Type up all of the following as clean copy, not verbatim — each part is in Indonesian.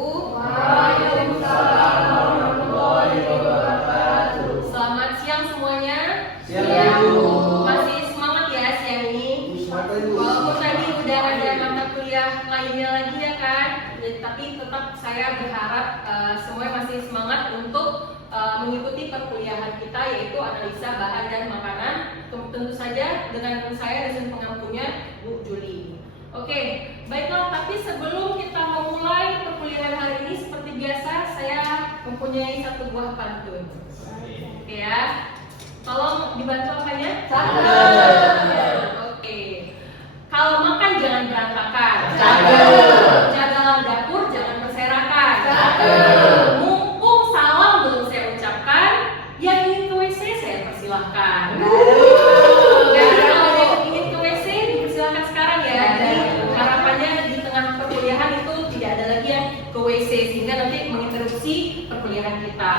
wabarakatuh. Waalaikumsalam warahmatullahi wabarakatuh. Selamat siang semuanya. Siang, Bu. Masih semangat ya siang ini? Walaupun tadi udah ada mata kuliah lainnya lagi ya kan, tapi tetap saya berharap semuanya masih semangat untuk mengikuti perkuliahan kita, yaitu analisa bahan dan makanan. Tentu saja dengan saya dosen pengampunya Bu Juli. Oke, baiklah, tapi sebelum kita memulai perkuliahan hari ini, seperti biasa saya mempunyai satu buah pantun. Oke ya, tolong dibantu apanya? Oke, kalau makan jangan berantakan. Jagalah dapur, jangan berserakan. Mumpung salam belum saya ucapkan, yang ingin ke WC saya persilahkan. Jadi kalau ada yang ingin ke WC dipersilahkan sekarang ya. Jadi harapannya di tengah perkuliahan itu tidak ada lagi yang ke WC sehingga nanti menginterupsi perkuliahan kita.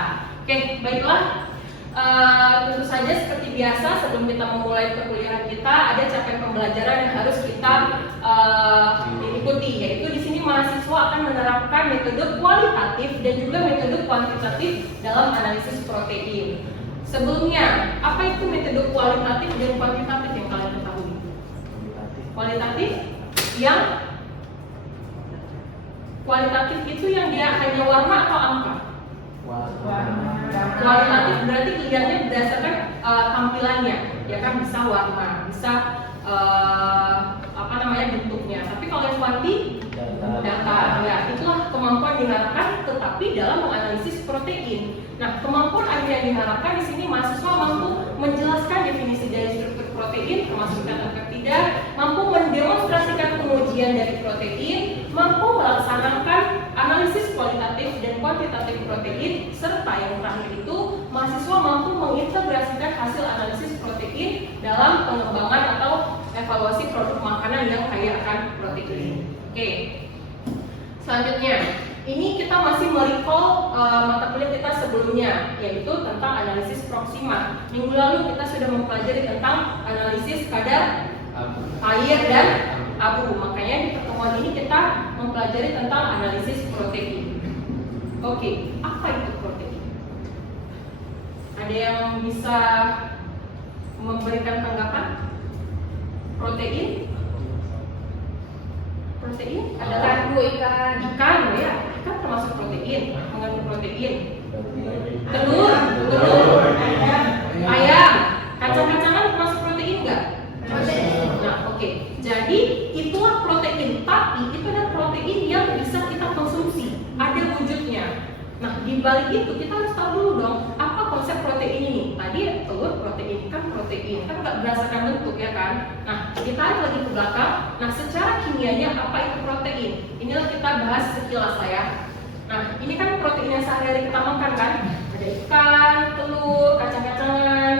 Oke, baiklah. Tentu saja seperti biasa sebelum kita memulai perkuliahan kita ada capaian pembelajaran yang harus kita ikuti, yaitu di sini mahasiswa akan menerapkan metode kualitatif dan juga metode kuantitatif dalam analisis protein. Sebelumnya, apa itu metode kualitatif dan kuantitatif yang kalian ketahui? Kualitatif itu yang dia hanya warna atau angka? Kualitatif berarti dilihatnya berdasarkan tampilannya, ya kan, bisa warna, bisa bentuknya. Tapi kalau yang kuanti data, ya itulah kemampuan diharapkan, tetapi dalam menganalisis protein. Nah, kemampuan yang diharapkan di sini mahasiswa mampu menjelaskan definisi dari struktur protein, termasuk kata peptida, mampu mendemonstrasikan pengujian dari protein, mampu melaksanakan analisis kualitatif dan kuantitatif protein, serta yang terakhir itu mahasiswa mampu mengintegrasikan hasil analisis protein dalam pengembangan atau evaluasi produk makanan yang kaya akan protein. Oke, selanjutnya ini kita masih merecall mata kuliah kita sebelumnya, yaitu tentang analisis proxima. Minggu lalu kita sudah mempelajari tentang analisis kadar air dan abu. Makanya di pertemuan ini kita mempelajari tentang analisis protein. Oke, apa itu protein? Ada yang bisa memberikan tanggapan? Protein adalah ikan ya. Ikan termasuk protein, mengandung protein. Telur, ayam, kacang-kacangan termasuk protein enggak? Nah, oke. Jadi itulah protein, tapi itu adalah protein yang bisa kita konsumsi, ada wujudnya. Nah, di balik itu kita harus tahu dulu dong, apa konsep protein ini? Tadi telur protein, ikan protein, kan nggak berdasarkan bentuk ya kan? Nah, kita tarik lagi ke belakang. Nah, secara kimianya apa itu protein? Inilah kita bahas sekilas lah ya. Nah, ini kan protein yang sehari-hari kita makan kan? Ada ikan, telur, kacang-kacangan,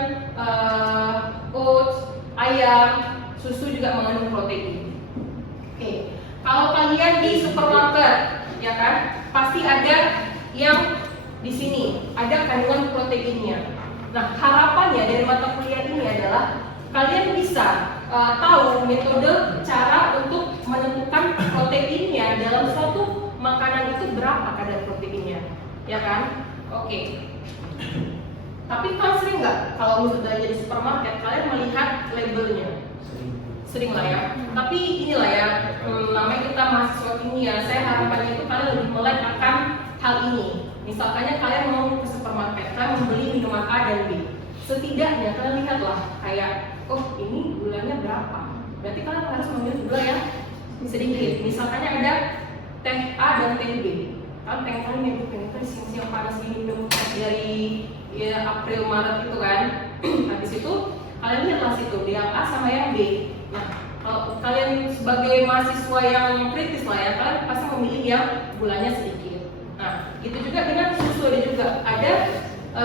oats, ayam, susu juga mengandung protein. Oke, kalau kalian di supermarket, ya kan, pasti ada yang di sini ada kandungan proteinnya. Nah, harapannya dari mata kuliah ini adalah kalian bisa tahu metode cara untuk menentukan proteinnya dalam suatu makanan itu berapa kadar proteinnya, ya kan? Oke. Tapi kan sering nggak kalau misalnya di supermarket kalian melihat labelnya? Sering lah ya. Tapi inilah ya, namanya kita mahasiswa kimia. Saya harapannya itu kalian lebih melek akan hal ini. Misalkannya kalian mau ke supermarket, kalian membeli minuman A dan B. Setidaknya kalian lihatlah kayak, oh ini gulanya berapa? Berarti kalian harus memilih gula yang sedikit. Misalkannya ada teh A dan teh B. Kan pengen kalian nyebutkan itu siang-siang panas ini minum dari ya, April Maret itu kan. Habis itu kalian lihatlah situ yang A sama yang B. Nah, kalau kalian sebagai mahasiswa yang kritis lah ya, kalian pasti memilih yang gulanya sedikit. Nah, itu juga dengan susu, ada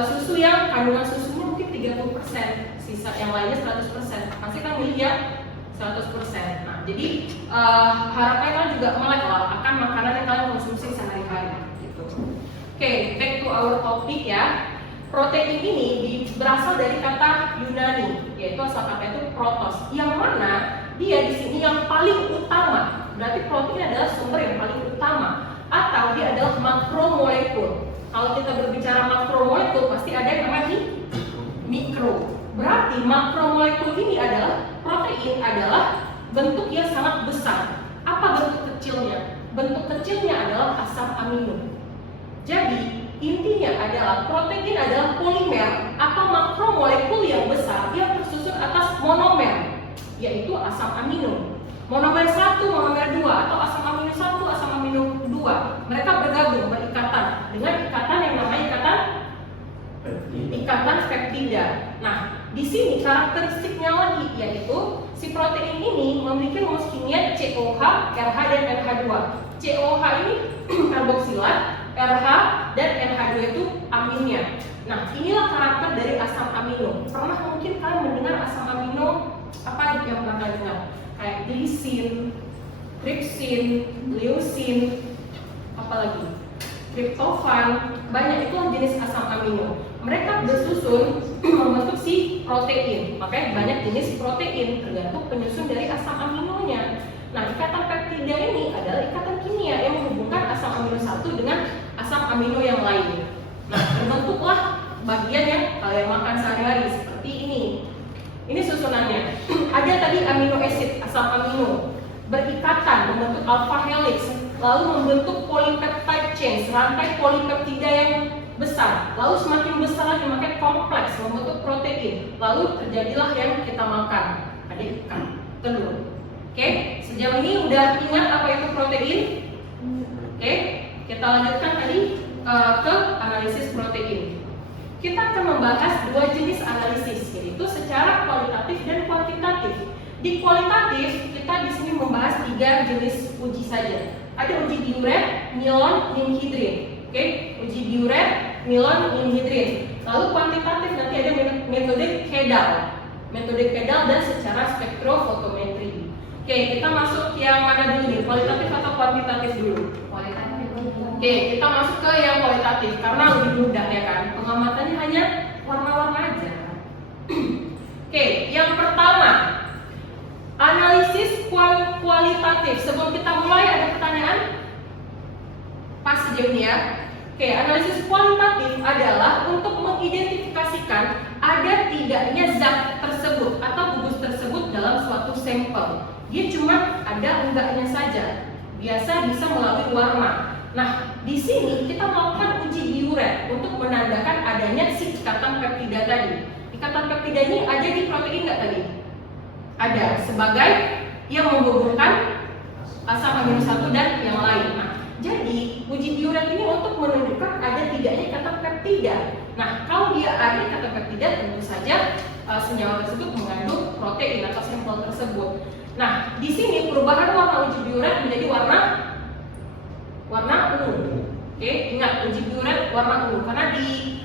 susu yang kandungan susunya mungkin 30%, sisa yang lainnya 100%. Pasti kan milih yang 100%. Nah, jadi harapannya kalian juga melek lah akan makanan yang kalian konsumsi sehari-hari gitu. Oke, back to our topic ya. Protein ini berasal dari kata Yunani, yaitu asal kata itu protos, yang mana dia di sini yang paling utama. Berarti protein adalah sumber yang paling utama, atau dia adalah Kalau kita berbicara makromolekul pasti ada yang namanya mikro. Berarti makromolekul ini adalah protein adalah bentuk yang sangat besar. Apa bentuk kecilnya? Bentuk kecilnya adalah asam amino. Jadi intinya adalah protein adalah polimer atau makromolekul yang besar yang tersusun atas monomer, yaitu asam amino. Monomer 1, monomer 2 atau asam amino 1, asam amino 2. Mereka bergabung berikatan dengan ikatan yang namanya ikatan peptida. Nah, di sini karakteristiknya lagi yaitu si protein ini memiliki rumus kimia COH, RH dan NH2. COH ini karboksilat, RH dan NH2 itu aminnya. Nah, inilah karakter dari asam amino. Pernah mungkin kalian mendengar asam amino apa yang pernah kalian dengar? Kayak glisin, trypsin, leusin, apalagi triptofan, banyak itu jenis asam amino. Mereka bersusun membentuk si protein. Makanya banyak jenis protein tergantung penyusun dari asam aminonya. Nah, ikatan peptida ini adalah ikatan kimia yang menghubungkan asam amino satu dengan asam amino yang lain. Nah, terbentuklah bagian yang kalian makan sehari-hari seperti ini. Ini susunannya. Ada tadi amino acid, asam amino berikatan membentuk alpha helix, lalu membentuk polypeptide chain, rantai polipeptida yang besar. Lalu semakin besar lagi makin kompleks membentuk protein. Lalu terjadilah yang kita makan. Ada ikan, telur. Oke, sejauh ini udah ingat apa itu protein? Oke, kita lanjutkan tadi ke analisis protein. Kita akan membahas dua jenis analisis, yaitu secara kualitatif dan kuantitatif. Di kualitatif, kita di sini membahas 3 jenis uji saja. Ada uji diuret, nilon, ninhidrin. Oke, uji diuret, nilon, ninhidrin. Lalu kuantitatif nanti ada metode Kedal. Metode Kedal dan secara spektrofotometri. Oke, kita masuk yang mana dulu nih? Kualitatif atau kuantitatif dulu? Kualitatif. Oke, kita masuk ke yang kualitatif karena lebih mudah ya kan. Pengamatannya hanya warna-warna aja. Oke, yang pertama, analisis kualitatif. Sebelum kita mulai ada pertanyaan? Pas sejauh ini ya. Oke, analisis kualitatif adalah untuk mengidentifikasikan ada tidaknya zat tersebut atau gugus tersebut dalam suatu sampel. Dia cuma ada enggaknya saja. Biasa bisa melalui warna. Nah, di sini kita melakukan uji diuret untuk menandakan adanya si ikatan peptida tadi. Ikatan peptida ini ada di protein nggak tadi? Ada, sebagai yang menghubungkan asam amino 1 dan yang lain. Nah, jadi uji diuret ini untuk menunjukkan ada tidaknya ikatan peptida. Nah, kalau dia ada ikatan peptida, tentu saja senyawa tersebut mengandung protein atau sampel tersebut. Nah, di sini perubahan warna uji diuret menjadi warna ungu. Oke, ingat uji diuret warna ungu karena di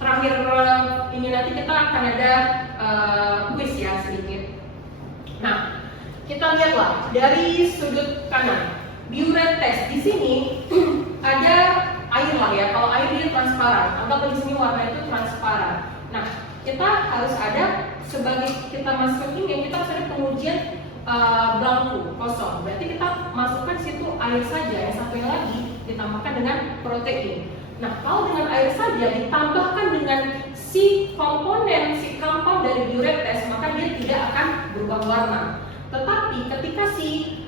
terakhir ini nanti kita akan ada quiz ya sedikit. Nah, kita lihatlah dari sudut kanan. Diuret test di sini ada air lah ya. Kalau air dia transparan, anggap di sini warna itu transparan. Nah, kita harus ada sebagai kita masuk ini kita harus ada pengujian blanku kosong. Berarti kita masukkan situ air saja, yang satunya lagi ditambahkan dengan protein. Nah, kalau dengan air saja ditambahkan dengan si komponen, si compound dari diuret test, maka dia tidak akan berubah warna. Tetapi ketika si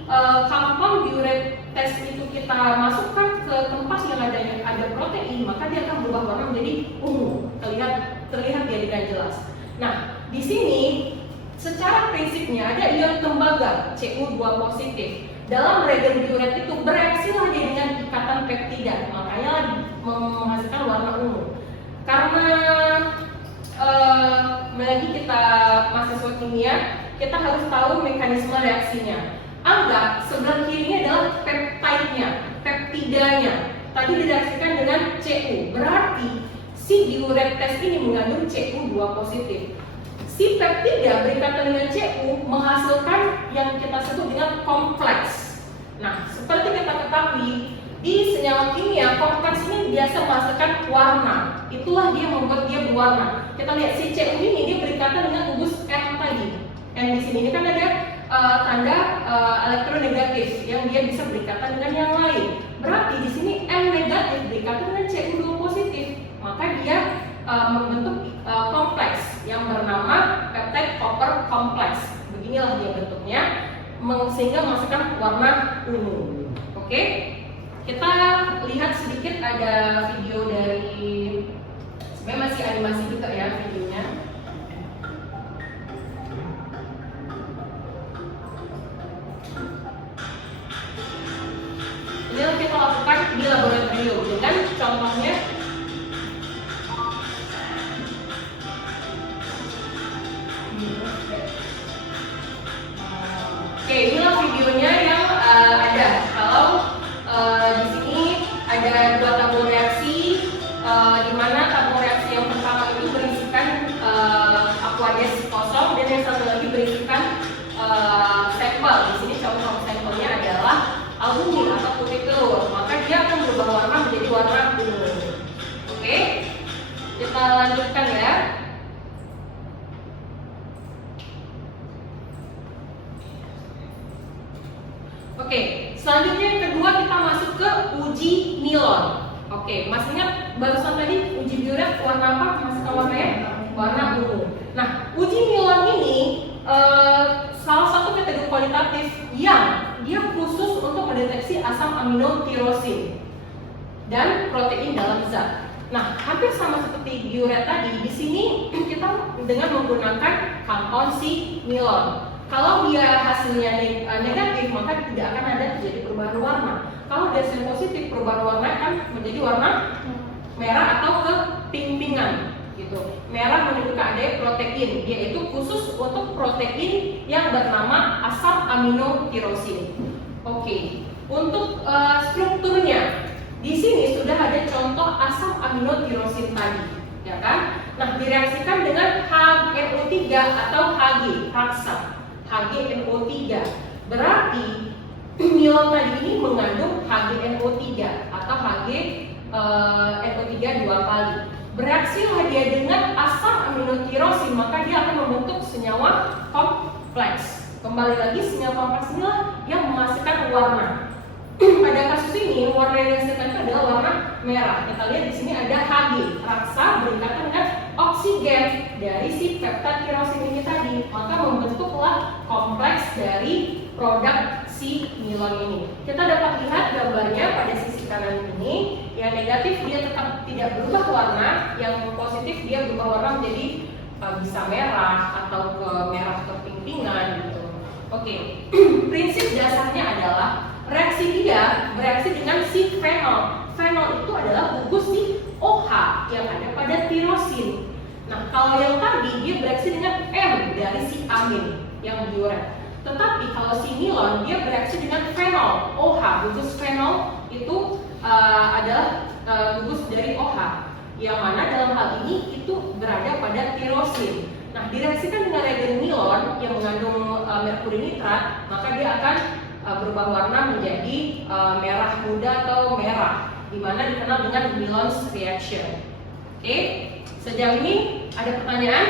compound diuret test itu kita masukkan ke tempat yang ada protein, maka dia akan berubah warna menjadi ungu. Terlihat dia dengan jelas. Nah, di sini secara prinsipnya ada ion tembaga Cu2 positif. Dalam reagen diuret itu bereaksilah dia dengan ikatan peptida, makanya menghasilkan warna ungu. Karena lagi kita mahasiswa kimia, kita harus tahu mekanisme reaksinya. Anggap sebelah kirinya adalah peptidenya, peptidanya. Tadi direaksikan dengan Cu, berarti si diuret test ini mengandung Cu2 positif. Si peptida berikatan dengan Cu menghasilkan yang kita sebut dengan kompleks. Nah, seperti kita ketahui, di senyawa kimia kompleks ini biasa menghasilkan warna. Itulah dia membuat dia berwarna. Kita lihat si Cu ini dia berikatan dengan gugus N tadi. N di sini ini kan ada tanda elektronegatif yang dia bisa berikatan dengan yang lain. Berarti di sini N negatif berikatan dengan Cu2 positif. membentuk kompleks yang bernama peptide copper complex. Beginilah dia bentuknya, sehingga menghasilkan warna ungu. Oke, kita lihat sedikit ada video dari, sebenarnya masih animasi juga ya videonya. Ini yang kita lakukan di laboratorium dengan contohnya. Oke, inilah videonya yang ada. Kalau di sini ada dua tabung reaksi, di mana tabung reaksi yang pertama itu berisikan aqueous kosong dan yang satu lagi berisikan sampel. Di sini contoh sampelnya adalah albumin atau putih telur, maka dia akan berubah warna menjadi warna ungu. Oke, kita lanjutkan ya. Oke, selanjutnya yang kedua kita masuk ke uji nilon. Oke, masih ingat barusan tadi uji biuret warna apa? Masih warnanya warna ungu. Nah, uji nilon ini salah satu metode kualitatif yang dia khusus untuk mendeteksi asam amino tirosin dan protein dalam zat. Nah, hampir sama seperti biuret tadi, di sini kita dengan menggunakan compound si nilon. Kalau dia hasilnya negatif, maka tidak akan ada terjadi perubahan warna. Kalau dia hasil positif, perubahan warna akan menjadi warna merah atau keping-pingan gitu. Merah menunjukkan adanya protein, yaitu khusus untuk protein yang bernama asam amino tirosin. Oke, untuk strukturnya di sini sudah ada contoh asam amino tirosin tadi, ya kan? Nah, direaksikan dengan HNO3 atau Hg, raksa. HgNO3. Berarti nilon tadi ini mengandung HgNO3 atau HgNO3 dua kali. Bereaksilah dia dengan asam aminotirosin, maka dia akan membentuk senyawa kompleks. Kembali lagi, senyawa kompleks inilah yang menghasilkan warna. Pada kasus ini warna yang dihasilkan itu adalah warna merah. Kita lihat di sini ada Hg, raksa berikatan dengan oksigen dari si peptide tirosin ini tadi, maka membentuklah kompleks dari produk si nilon ini. Kita dapat lihat gambarnya pada sisi kanan ini. Yang negatif dia tetap tidak berubah warna, yang positif dia berubah warna menjadi bisa merah atau ke merah keping-pingan gitu. Oke, prinsip dasarnya adalah reaksi dia bereaksi dengan si fenol. Fenol itu adalah gugus si OH yang ada pada tirosin. Nah, kalau yang tadi dia bereaksi dengan M dari si amin yang biuret. Tetapi kalau si nilon dia bereaksi dengan fenol, OH. Gugus fenol itu adalah gugus dari OH, yang mana dalam hal ini itu berada pada tirosin. Nah, direaksikan dengan reagen nilon yang mengandung merkuri nitrat, maka dia akan berubah warna menjadi merah muda atau merah, di mana dikenal dengan Milon's reaction. Oke, sejauh ini ada pertanyaan?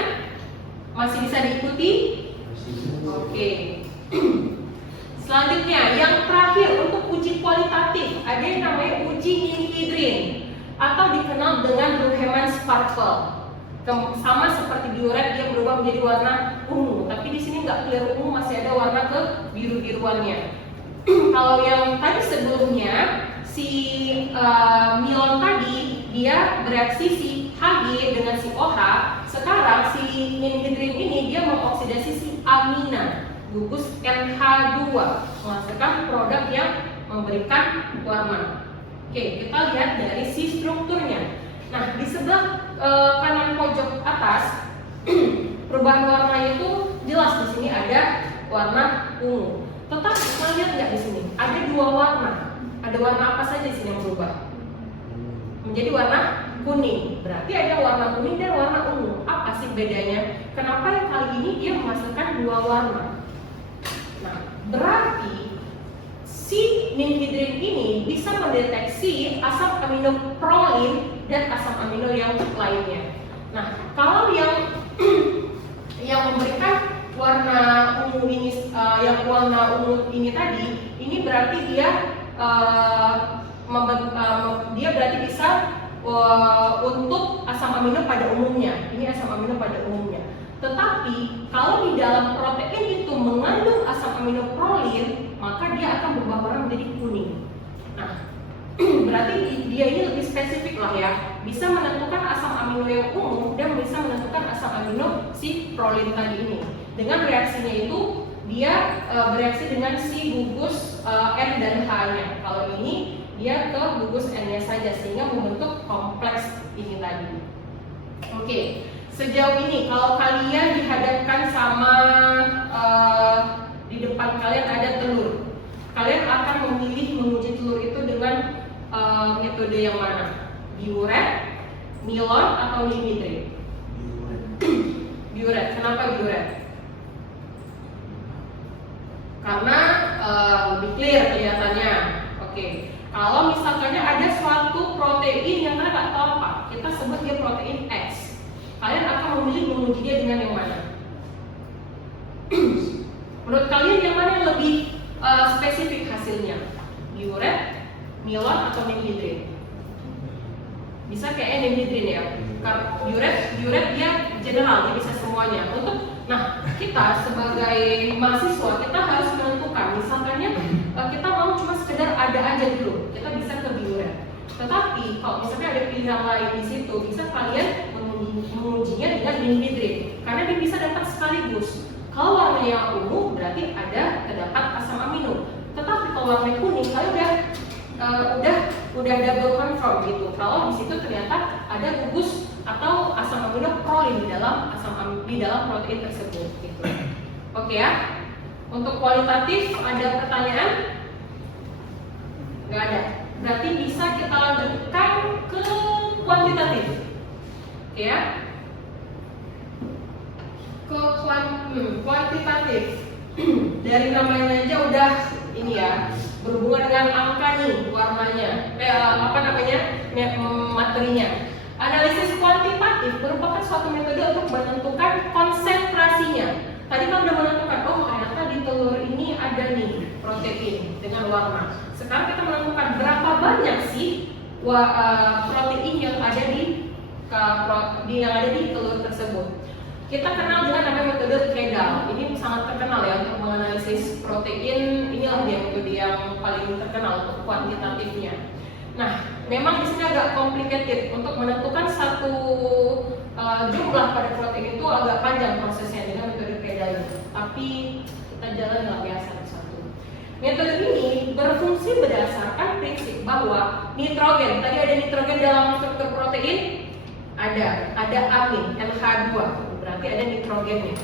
Masih bisa diikuti? Oke. Selanjutnya, yang terakhir untuk uji kualitatif ada yang namanya uji ninhidrin atau dikenal dengan Brueggemann sparkle. Sama seperti biuret, dia berubah menjadi warna ungu, tapi di sini nggak clear ungu, masih ada warna kebiru-biruannya. Kalau yang tadi sebelumnya si nilon tadi dia bereaksi si Hg dengan si OH, sekarang si ninhidrin ini dia mengoksidasi si amina gugus NH2 menghasilkan produk yang memberikan warna. Oke, kita lihat dari si strukturnya. Nah, di sebelah kanan pojok atas perubahan warnanya itu jelas. Di sini ada warna ungu. Tetapi kita lihat nggak di sini? Ada dua warna. Ada warna apa saja di sini yang berubah? Menjadi warna kuning. Berarti ada warna kuning dan warna ungu. Apa sih bedanya? Kenapa yang kali ini dia menghasilkan dua warna? Nah, berarti si ninhidrin ini bisa mendeteksi asam amino prolin dan asam amino yang lainnya. Nah, kalau yang memberikan warna ungu ini, yang warna ungu ini tadi, ini berarti dia dia berarti bisa untuk asam amino pada umumnya. Ini asam amino pada umumnya. Tetapi kalau di dalam protein itu mengandung asam amino prolin, maka dia akan berubah warna menjadi kuning. Nah, berarti dia ini lebih spesifik lah ya. Bisa menentukan asam amino yang umum dan bisa menentukan asam amino si prolin tadi ini. Dengan reaksinya itu dia bereaksi dengan si gugus N dan H-nya. Kalau ini dia ke gugus N-nya saja sehingga membentuk kompleks ini tadi. Oke, sejauh ini kalau kalian dihadapkan sama di depan kalian ada telur, kalian akan memilih menguji telur itu dengan metode yang mana? Biuret, nilon, atau limidrate? Biuret. Kenapa biuret? Karena lebih clear kelihatannya. Oke. Kalau misalkan ada suatu protein yang kita nggak tahu apa, kita sebut dia protein X. Kalian akan memilih menguji dia dengan yang mana? Menurut kalian yang mana yang lebih spesifik hasilnya? Biuret, nilon, atau nimhidrin? Bisa kayak nimhidrin ya. Karena biuret dia general, dia bisa semuanya. Nah, kita sebagai mahasiswa kita harus menentukan. Misalkannya kita mau cuma sekedar ada aja dulu, kita bisa ke biuret. Tetapi kalau misalnya ada pilihan lain di situ, bisa kalian mengujinya dengan nimhidrin karena dia bisa dapat sekaligus. Kalau warnanya ungu berarti terdapat asam amino. Tetapi kalau warna kuning kalian udah double confirm gitu. Kalau di situ ternyata ada gugus atau asam amino prolin di dalam protein tersebut gitu. Oke ya. Untuk kualitatif ada pertanyaan? Nggak ada. Berarti bisa kita lanjutkan ke kuantitatif. Oke ya. Ke kuantitatif. Dari namanya aja udah ini ya, berhubungan dengan angka nih warnanya. Materinya. Analisis kuantitatif merupakan suatu metode untuk menentukan konsentrasinya. Tadi kan udah menentukan, oh ternyata di telur ini ada nih protein dengan warna. Sekarang kita menentukan berapa banyak sih protein yang ada di telur tersebut. Kita kenal dengan namanya metode Kedal. Ini sangat terkenal ya untuk menganalisis protein. Inilah dia metode yang paling terkenal untuk kuantitatifnya. Nah, memang di sini agak complicated untuk menentukan satu jumlah pada protein itu agak panjang prosesnya dengan metode Kedal itu. Tapi kita jalan biasa satu. Metode ini berfungsi berdasarkan prinsip bahwa nitrogen, tadi ada nitrogen dalam struktur protein, ada amin NH2, berarti ada nitrogennya,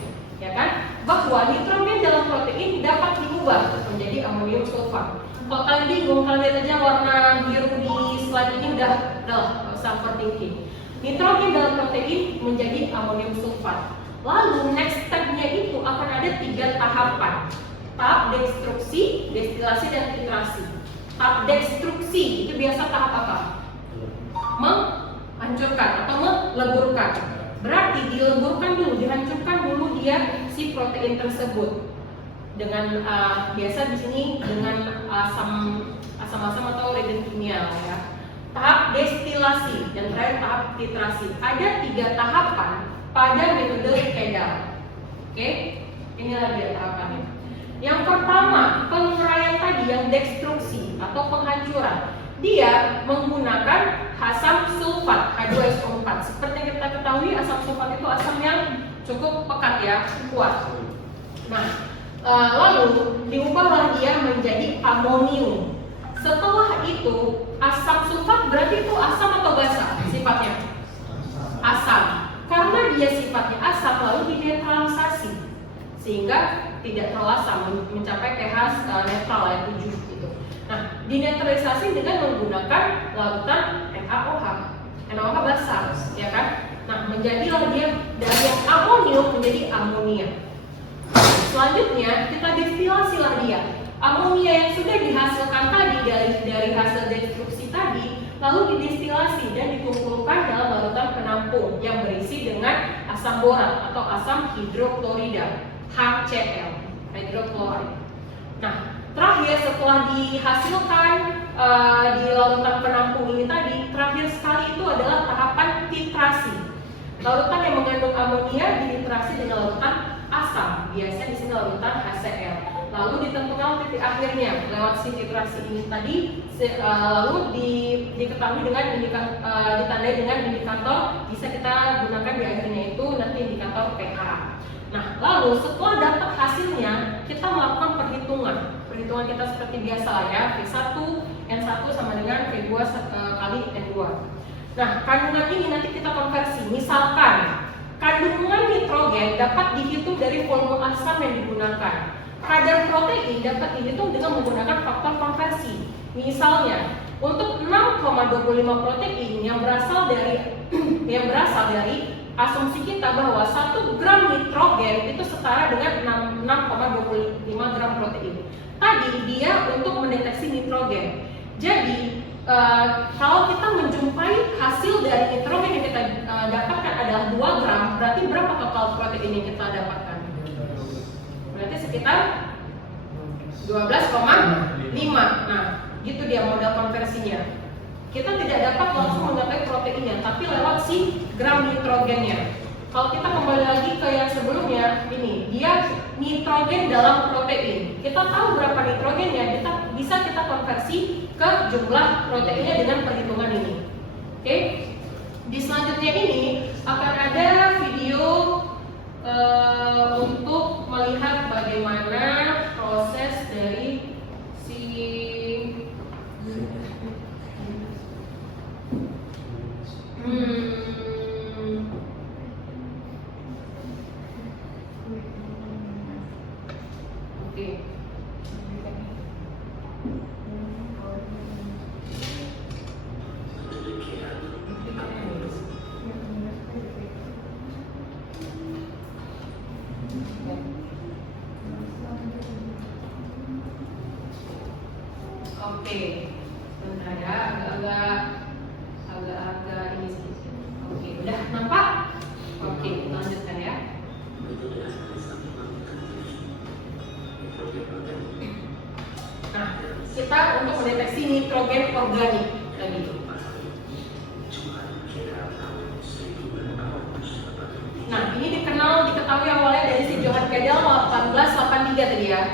ya kan? Bahwa nitrogen dalam protein dapat diubah menjadi amonium sulfat. Kalau kalian bingung, kalian lihat aja warna biru di slide ini udah usah overthinking. Nitrogen dalam protein menjadi amonium sulfat. Lalu next step-nya itu akan ada 3 tahapan. Tahap destruksi, destilasi, dan titrasi. Tahap destruksi itu biasa tahap apa? Menghancurkan atau meleburkan. Berarti dileburkan dulu, dihancurkan dulu dia si protein tersebut. Dengan biasa di sini dengan asam-asam atau reagen kimia ya. Tahap destilasi dan terakhir tahap titrasi. Ada 3 tahapan pada metode Kedal. Oke, inilah dia tahapannya. Yang pertama, penguraian tadi yang destruksi atau penghancuran. Dia menggunakan asam sulfat H2SO4. Seperti yang kita ketahui, asam sulfat itu asam yang cukup pekat ya, kuat. Nah, lalu diubahlah dia menjadi amonium. Setelah itu asam sulfat berarti itu asam atau basa sifatnya? Asam. Karena dia sifatnya asam lalu dinetralisasi sehingga tidak terlalu asam, mencapai pH netral ya 7 gitu. Nah, dinetralisasi dengan menggunakan larutan NaOH. NaOH basa, ya kan? Nah, menjadilah dia dari yang amonium menjadi amonia. Selanjutnya kita destilasilah dia. Amonia yang sudah dihasilkan tadi dari hasil destruksi tadi lalu didestilasi dan dikumpulkan dalam larutan penampung yang berisi dengan asam borat atau asam hidroklorida HCl, hidroklorid. Nah, terakhir setelah dihasilkan di larutan penampung ini tadi, terakhir sekali itu Larutan yang mengandung amonia diliterasi dengan larutan asam, biasanya di sini larutan HCl. Lalu ditentukan titik akhirnya lewat si titrasi ini tadi, lalu diketahui dengan ditandai dengan indikator, bisa kita gunakan di akhirnya itu nanti indikator pH. Nah, lalu setelah dapat hasilnya, kita melakukan perhitungan kita seperti biasa ya, V1 N1 sama dengan V2 kali N2. Nah, kandungan ini nanti kita konversi. Misalkan kandungan nitrogen dapat dihitung dari volume asam yang digunakan. Kadar protein dapat dihitung dengan menggunakan faktor konversi. Misalnya, untuk 6,25 protein yang berasal dari asumsi kita bahwa 1 gram nitrogen itu setara dengan 6,25 gram protein. Tadi dia untuk mendeteksi nitrogen. Jadi kalau kita menjumpai hasil dari nitrogen yang kita dapatkan adalah 2 gram, berarti berapa total protein yang kita dapatkan? Berarti sekitar 12,5. Nah, gitu dia modal konversinya. Kita tidak dapat langsung mengetahui proteinnya, tapi lewat si gram nitrogennya. Kalau kita kembali lagi ke yang sebelumnya, ini dia nitrogen dalam protein. Kita tahu berapa nitrogennya, bisa kita konversi ke jumlah proteinnya dengan perhitungan ini. Oke? Di selanjutnya ini akan ada video untuk melihat bagaimana proses dari si Oke, bentar ya, agak-agak ini sedikit. Oke, udah nampak? Oke, kita lanjutkan ya. Nah, kita untuk mendeteksi nitrogen organik tadi. Nah, ini diketahui awalnya dari si Johann Cadel 1883 tadi ya.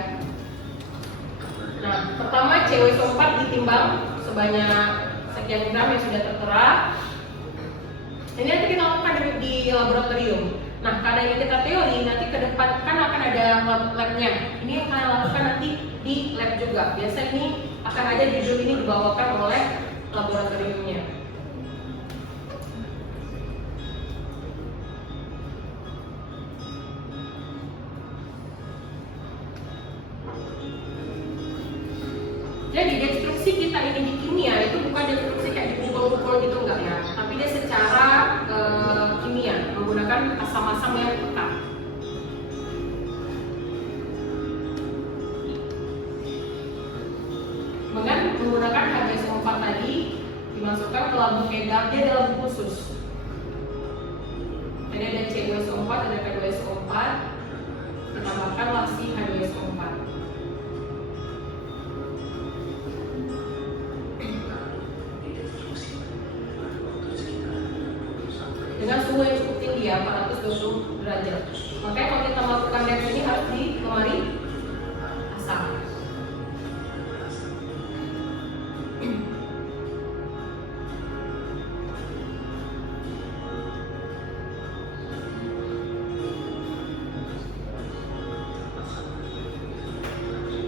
Nah, pertama COSO4 ditimbang sebanyak sekian gram yang sudah tertera. Ini nanti kita lakukan di laboratorium. Nah, karena ini kita teori, nanti ke depan kan akan ada lab-nya. Ini yang kalian lakukan nanti di lab juga. Biasa ini akan ada judul ini dibawakan oleh laboratoriumnya. Jadi destruksi kita ini di kimia itu bukan destruksi kayak dipukul-pukul gitu enggak ya, tapi dia secara kimia menggunakan asam-asam yang pekat. Dengan menggunakan H2SO4 tadi dimasukkan ke lambung Cadel, dia ada lambung khusus. Jadi ada COSO4, ada K2SO4, ditambahkanlah si H2SO4. Dengan suhu yang cukup tinggi ya, 420 derajat. Makanya kalau kita melakukan reaksi ini harus di lemari asam.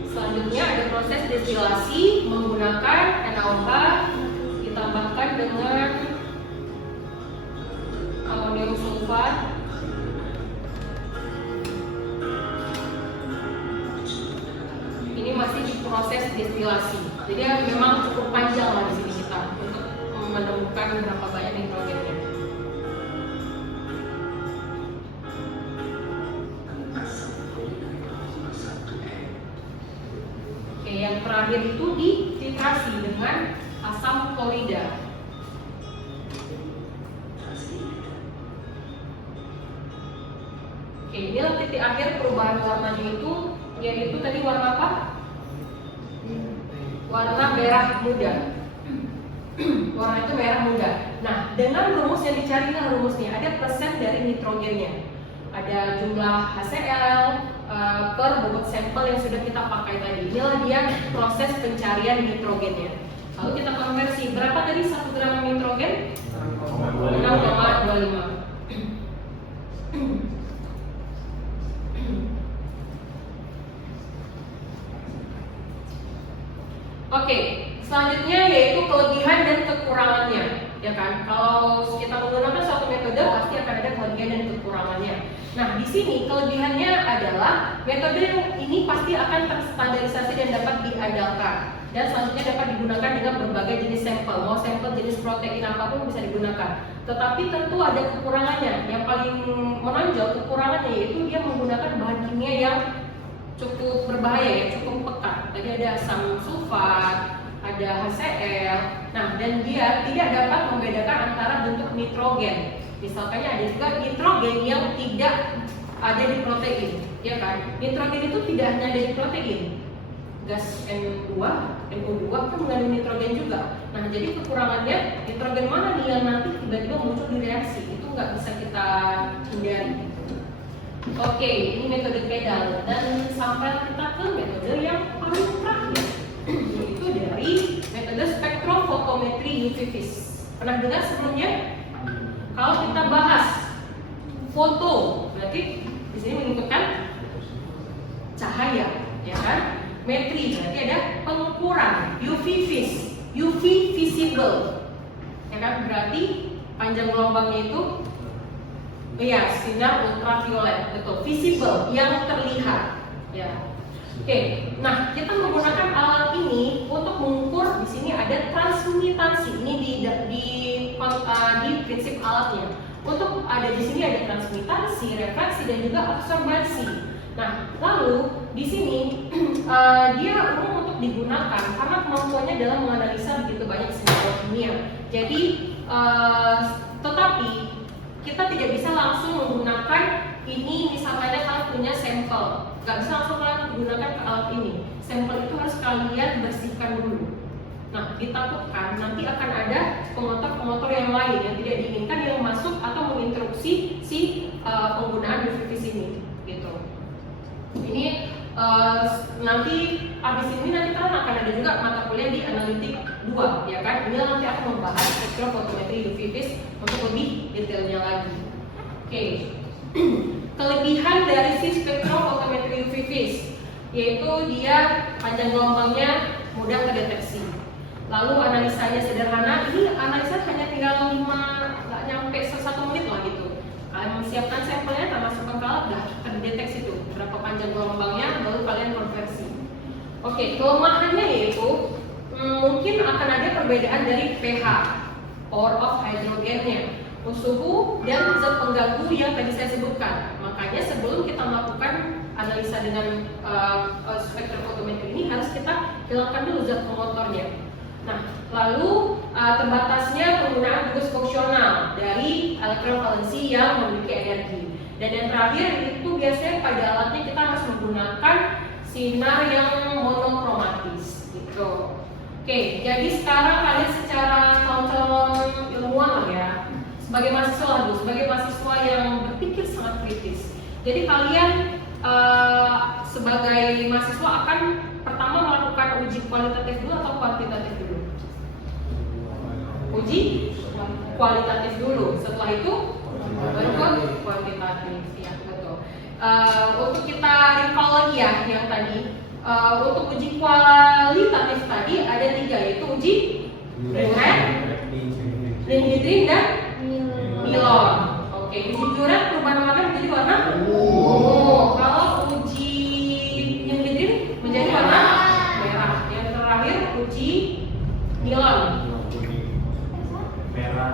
Selanjutnya ada proses destilasi menggunakan NaOH ditambahkan dengan amonium sulfat. Ini masih di proses destilasi. Jadi memang cukup panjang lah di sini kita untuk menemukan berapa banyak nitrogennya. Oke, yang terakhir itu dititrasi dengan asam klorida. Oke, inilah titik akhir perubahan warnanya itu, yaitu tadi warna apa? Warna merah muda. Warna itu merah muda. Nah, dengan rumus yang dicari lah rumusnya, ada persen dari nitrogennya, ada jumlah HCl per bobot sampel yang sudah kita pakai tadi. Inilah dia proses pencarian nitrogennya. Lalu kita konversi, berapa tadi 1 gram nitrogen? 6,25. Oke, selanjutnya yaitu kelebihan dan kekurangannya, ya kan? Kalau kita menggunakan suatu metode pasti akan ada kelebihan dan kekurangannya. Nah, di sini kelebihannya adalah metode ini pasti akan terstandarisasi dan dapat diandalkan. Dan selanjutnya dapat digunakan dengan berbagai jenis sampel. Mau sampel jenis protein apapun bisa digunakan. Tetapi tentu ada kekurangannya. Yang paling menonjol kekurangannya yaitu dia menggunakan bahan kimia yang cukup berbahaya ya, cukup pekat. Tadi ada asam sulfat, ada HCl. Nah, dan dia tidak dapat membedakan antara bentuk nitrogen. Misalkan ada juga nitrogen yang tidak ada di protein, ya kan? Nitrogen itu tidak hanya ada di protein. Gas N2, NO2 kan mengandung nitrogen juga. Nah, jadi kekurangannya nitrogen mana nih yang nanti tiba-tiba muncul di reaksi, itu nggak bisa kita hindari. Oke, ini metode pedal dan sampai kita ke metode yang paling terakhir, yaitu dari metode spektrofotometri UV vis. Pernah dengar sebelumnya? Kalau kita bahas foto, berarti di sini menunjukkan cahaya, ya kan? Metri berarti ada pengukuran, UV vis, UV visible, ya kan? Berarti panjang gelombangnya itu ya, sinar ultraviolet, betul, visible, yang terlihat, ya. Oke, nah kita menggunakan alat ini untuk mengukur. Di sini ada transmitasi, ini di prinsip alatnya. Untuk ada di sini ada transmitasi, refleksi dan juga absorbasi. Nah, lalu di sini dia umum untuk digunakan karena kemampuannya dalam menganalisa begitu banyak senyawa kimia. Jadi, tetapi kita tidak bisa langsung menggunakan ini. Misalnya kalian punya sampel, nggak bisa langsung kalian menggunakan alat ini. Sampel itu harus kalian bersihkan dulu. Nah, ditakutkan nanti akan ada pengotor-pengotor yang lain yang tidak diinginkan yang masuk atau menginterupsi si penggunaan UV vis ini, gitu. Ini nanti habis ini nanti kalian akan ada juga mata kuliah di analitik 2, ya kan? Ini nanti akan membahas spektrofotometri UV vis untuk lebih detailnya lagi. Oke. Kelebihan dari si spektrofotometri UV vis yaitu dia panjang gelombangnya mudah terdeteksi. Lalu analisanya sederhana. Ini analisa hanya tinggal 5, nggak nyampe 1 menit lah gitu. Kalian mempersiapkan sampelnya, masukkan ke alat, udah terdeteksi tuh berapa panjang gelombangnya, baru kalian konversi. Oke, kelemahannya yaitu mungkin akan ada perbedaan dari pH, power of hydrogennya, suhu dan zat pengganggu yang tadi saya sebutkan. Makanya sebelum kita melakukan analisa dengan spektrofotometri ini harus kita hilangkan dulu zat pengotornya. Nah, lalu terbatasnya penggunaan tugas fungsional dari elektron valensi yang memiliki energi. Dan yang terakhir itu biasanya pada alatnya kita harus menggunakan sinar yang monokromatis, gitu. Oke, jadi sekarang kalian secara calon-calon ilmuwan lah ya, sebagai mahasiswa dulu, sebagai mahasiswa yang berpikir sangat kritis. Jadi kalian sebagai mahasiswa akan pertama melakukan uji kualitatif dulu atau kuantitatif dulu? Uji kualitatif dulu, setelah itu baru ke kuantitatif, ya betul. Untuk kita recall lagi ya yang tadi, untuk uji kualitatif tadi ada 3, yaitu uji uret, dihidrin dan nilon. Oke, uji uret perubahan warna menjadi warna ungu. Kalau uji dihidrin menjadi warna merah. Yang terakhir uji nilon merah.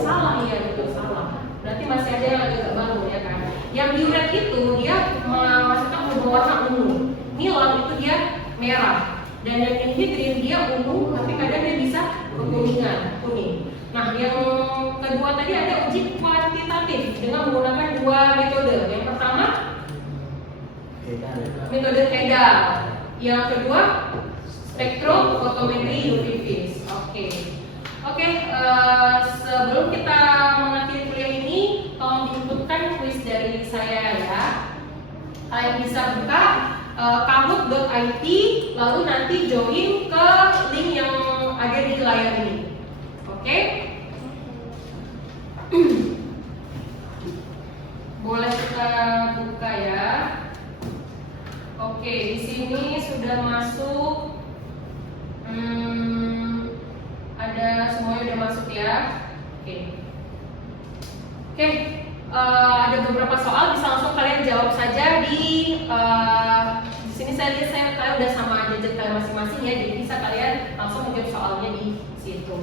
Salah, iya betul, salah. Berarti masih ada yang agak baru ya kan. Yang diuret itu dia memasukkan warna ungu. Nilon itu dia merah. Dan yang dihidrin dia ungu, tapi kadang dia bisa kekuningan, kuning. Nah, yang kedua tadi ada uji kuantitatif dengan menggunakan 2 metode. Yang pertama metode pedal. Yang kedua spektrofotometri UV vis. Oke, bisa buka kahoot.it, lalu nanti join ke link yang ada di layar ini. Oke? Boleh kita buka ya. Oke, di sini sudah masuk. Ada semuanya udah masuk ya. Oke. Oke, ada beberapa soal bisa langsung kalian jawab saja di sini saya lihat kalian udah sama gadget kalian masing-masing ya, jadi bisa kalian langsung menjawab soalnya di situ.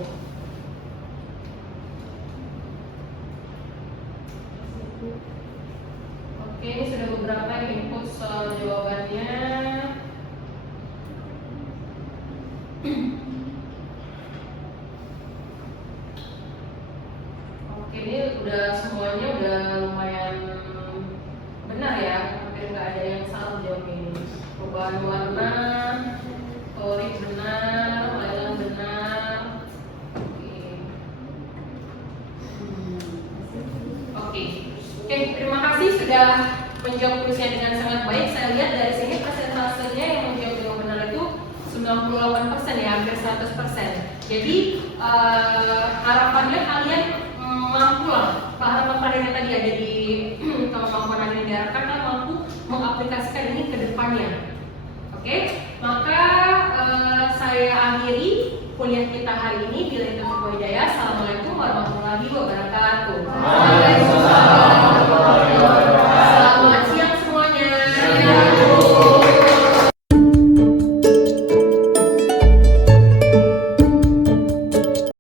Oke, ini sudah beberapa yang input soal jawabannya. Oke, ini udah semuanya udah lumayan benar ya, hampir nggak ada yang salah jawab ini. Perubahan warna, Torik benar, Lailan benar. Oke, terima kasih sudah menjawab kuisnya dengan sangat baik. Saya lihat dari sini persentasenya yang menjawab dengan benar itu 98% ya, hampir 100%. Jadi harapannya kalian mampu lah, harapan kalian yang tadi ada di kemampuan yang diharapkan kan mampu mengaplikasikan ini ke depannya. Oke, maka saya akhiri kuliah kita hari ini. Bila itu berhidayah, salam